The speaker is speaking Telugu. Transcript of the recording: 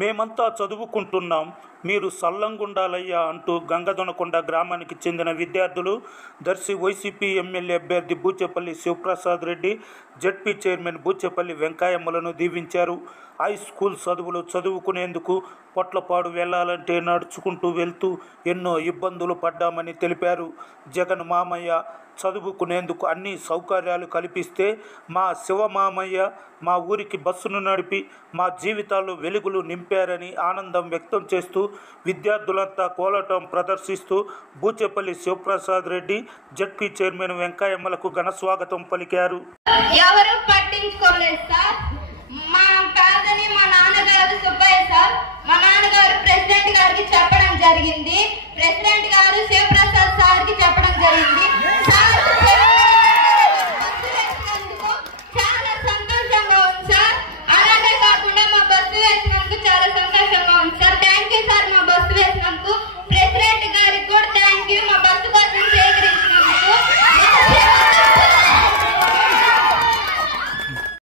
మేమంతా చదువుకుంటున్నాం, మీరు సల్లంగుండాలయ్యా అంటూ గంగదొనకొండ గ్రామానికి చెందిన విద్యార్థులు దర్శి వైసీపీ ఎమ్మెల్యే అభ్యర్థి బూచేపల్లి శివప్రసాద్ రెడ్డి, జడ్పీ చైర్మన్ బూచేపల్లి వెంకయ్యమ్మలను దీవించారు. హై స్కూల్ చదువులు చదువుకునేందుకు పొట్లపాడు వెళ్లాలంటే నడుచుకుంటూ వెళ్తూ ఎన్నో ఇబ్బందులు పడ్డామని తెలిపారు. జగన్ మామయ్య చదువుకునేందుకు అన్ని సౌకర్యాలు కల్పిస్తే మా శివమామయ్య మా ఊరికి బస్సును నడిపి మా జీవితాల్లో వెలుగులు నింపారని ఆనందం వ్యక్తం చేస్తూ విద్యార్థులంతా కోలాటం ప్రదర్శిస్తూ బూచేపల్లి శివప్రసాద్ రెడ్డి, జడ్పీ చైర్మన్ వెంకయ్యమ్మలకు ఘన స్వాగతం పలికారు. ఎవరు పట్టించుకోలేదు సార్. మా కాదని మా నాన్నగారు సుబ్బయ్య సార్, మా నాన్నగారు ప్రెసిడెంట్ గారికి చెప్పడం జరిగింది. ప్రెసిడెంట్ గారు శివప్రసాద్ సార్కి చెప్పడం జరిగింది.